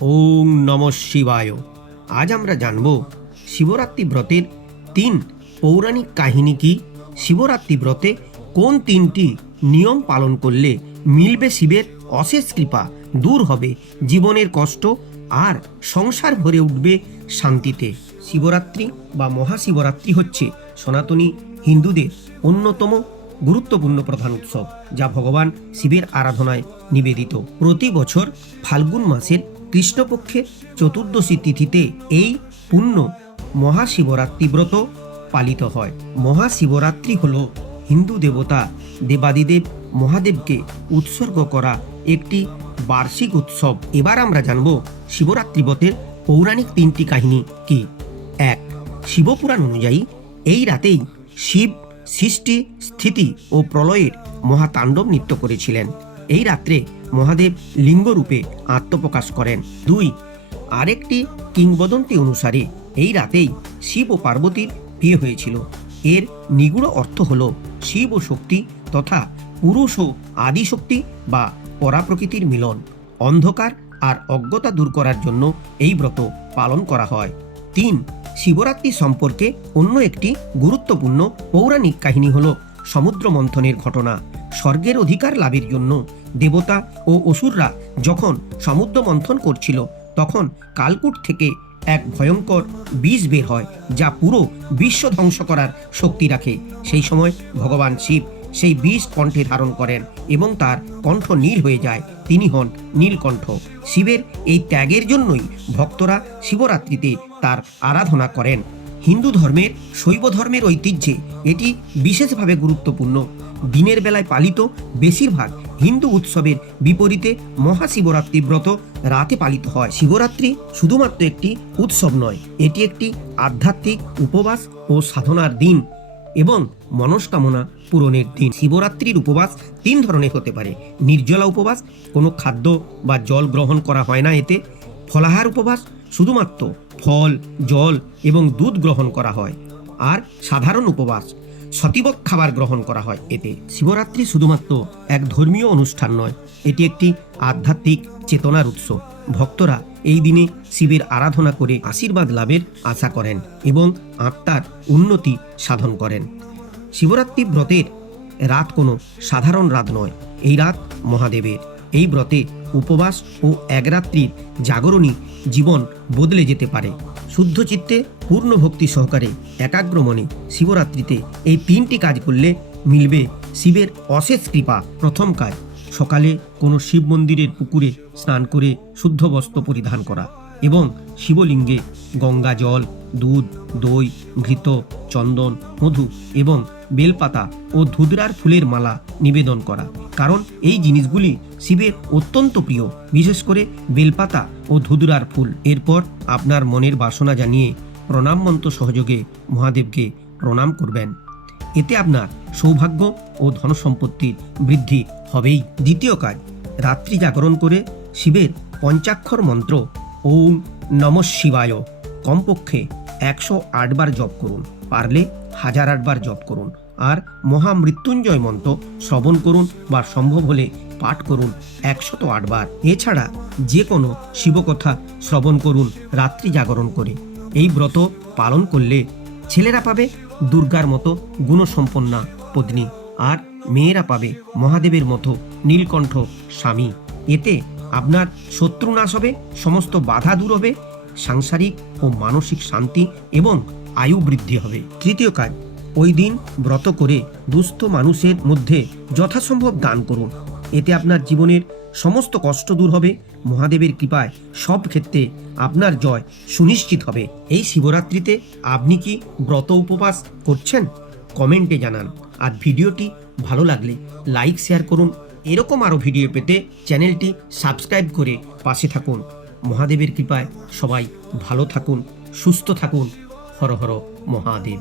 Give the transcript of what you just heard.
ওম নম শিবায়। আজ আমরা জানব শিবরাত্রি ব্রতের তিন পৌরাণিক কাহিনী কি। শিবরাত্রি ব্রতে কোন তিনটি নিয়ম পালন করলে মিলবে শিবের অশেষ কৃপা, দূর হবে জীবনের কষ্ট আর সংসার ভরে উঠবে শান্তিতে। শিবরাত্রি বা মহাশিবরাত্রি হচ্ছে সনাতনী হিন্দুদের অন্যতম গুরুত্বপূর্ণ প্রধান উৎসব, যা ভগবান শিবের আরাধনায় নিবেদিত। প্রতি বছর ফাল্গুন মাসের কৃষ্ণপক্ষের চতুর্দশী তিথিতে এই পুণ্য মহাশিবরাত্রি ব্রত পালিত হয়। মহাশিবরাত্রি হল হিন্দু দেবতা দেবাদিদেব মহাদেবকে উৎসর্গ করা একটি বার্ষিক উৎসব। এবার আমরা জানব শিবরাত্রি ব্রতের পৌরাণিক তিনটি কাহিনী কি? এক, শিবপুরাণ অনুযায়ী এই রাতেই শিব সৃষ্টি, স্থিতি ও প্রলয়ের মহাতাণ্ডব নৃত্য করেছিলেন। এই রাত্রে মহাদেব লিঙ্গরূপে আত্মপ্রকাশ করেন। দুই, আরেকটি কিংবদন্তি অনুসারে এই রাতেই শিব ও পার্বতীর বিয়ে হয়েছিল। এর নিগুড় অর্থ হল শিব ও শক্তি তথা পুরুষ ও আদিশক্তি বা পরাপ্রকৃতির মিলন। অন্ধকার আর অজ্ঞতা দূর করার জন্য এই ব্রত পালন করা হয়। তিন, শিবরাত্রি সম্পর্কে অন্য একটি গুরুত্বপূর্ণ পৌরাণিক কাহিনী হল সমুদ্র মন্থনের ঘটনা। স্বর্গের অধিকার লাভের জন্য দেবতা ও অসুররা যখন সমুদ্র মন্থন করছিল, তখন কালকুট থেকে এক ভয়ঙ্কর বিষ বের হয় যা পুরো বিশ্ব ধ্বংস করার শক্তি রাখে। সেই সময় ভগবান শিব সেই বিষ কণ্ঠে ধারণ করেন এবং তার কণ্ঠ নীল হয়ে যায়। তিনি হন নীলকণ্ঠ। শিবের এই ত্যাগের জন্যই ভক্তরা শিবরাত্রিতে তার আরাধনা করেন। হিন্দু ধর্মের, শৈব ধর্মের ঐতিহ্যে এটি বিশেষভাবে গুরুত্বপূর্ণ। দিনের বেলায় পালিত বেশিরভাগ হিন্দু উৎসবের বিপরীতে মহাশিবরাত্রি ব্রত রাতে পালিত হয়। শিবরাত্রি শুধুমাত্র একটি উৎসব নয়, এটি একটি আধ্যাত্মিক উপবাস ও সাধনার দিন এবং মনস্কামনা পূরণের দিন। শিবরাত্রির উপবাস তিন ধরনের হতে পারে। নির্জলা উপবাস, কোনো খাদ্য বা জল গ্রহণ করা হয় না এতে। ফলাহার উপবাস, শুধুমাত্র ফল, জল এবং দুধ গ্রহণ করা হয়। আর সাধারণ উপবাস সতিবক খাবার গ্রহণ করা হয়। এতে শিবরাত্রি শুধুমাত্র এক ধর্মীয় অনুষ্ঠান নয়, এটি একটি আধ্যাত্মিক চেতনার উৎস। ভক্তরা এই দিনে শিবের আরাধনা করে আশীর্বাদ লাভের আশা করেন এবং আত্মার উন্নতি সাধন করেন। শিবরাত্রি ব্রতের রাত কোনো সাধারণ রাত নয়, এই রাত মহাদেবের। এই ব্রতে উপবাস ও একরাত্রির জাগরণী জীবন বদলে যেতে পারে। শুদ্ধ চিত্তে পূর্ণ ভক্তি সহকারে একাগ্র মনে শিবরাত্রিতে এই তিনটি কাজ করলে মিলবে শিবের অশেষ কৃপা প্রথম কাজ, সকালে কোনো শিব মন্দিরের পুকুরে স্নান করে শুদ্ধ বস্ত্র পরিধান করা এবং শিবলিঙ্গে গঙ্গা জল, দুধ, দই, ঘৃত, চন্দন, মধু এবং বেলপাতা ও ধুদরার ফুলের মালা নিবেদন করা। কারণ এই জিনিসগুলি শিবের অত্যন্ত প্রিয়, বিশেষ করে বেলপাতা ও ধুদরার ফুল। এরপর আপনার মনের বাসনা জানিয়ে প্রণাম মন্ত্র সহযোগে মহাদেবকে প্রণাম করবেন। এতে আপনার সৌভাগ্য ও ধনসম্পত্তির বৃদ্ধি হবেই। দ্বিতীয় কাজ, রাত্রি জাগরণ করে শিবের পঞ্চাক্ষর মন্ত্র, ওম নম শিবায় কমপক্ষে একশো আটবার জপ করুন। পারলে হাজার আটবার জপ করুন। আর মহামৃত্যুঞ্জয় মন্ত্র শ্রবণ করুন বা সম্ভব হলে পাঠ করুন একশত আটবার এছাড়া যে কোনো শিবকথা শ্রবণ করুন, রাত্রি জাগরণ করে। এই ব্রত পালন করলে ছেলেরা পাবে দুর্গার মতো গুণসম্পন্না পত্নী আর মেয়েরা পাবে মহাদেবের মতো নীলকণ্ঠ স্বামী। এতে আপনার শত্রু নাশ হবে, সমস্ত বাধা দূর হবে, সাংসারিক ও মানসিক শান্তি এবং আয়ু বৃদ্ধি হবে। তৃতীয় কাজ ওই দিন ব্রত করে দুস্থ মানুষের মধ্যে যথাসম্ভব দান করুন। এতে আপনার জীবনের সমস্ত কষ্ট দূর হবে। মহাদেবের কৃপায় সব ক্ষেত্রে আপনার জয় সুনিশ্চিত হবে। এই শিবরাত্রিতে আপনি কি ব্রত উপবাস করছেন? কমেন্টে জানান। আর ভিডিওটি ভালো লাগলে লাইক, শেয়ার করুন। এরকম আরও ভিডিও পেতে চ্যানেলটি সাবস্ক্রাইব করে পাশে থাকুন। মহাদেবের কৃপায় সবাই ভালো থাকুন, সুস্থ থাকুন। হর হর মহাদেব।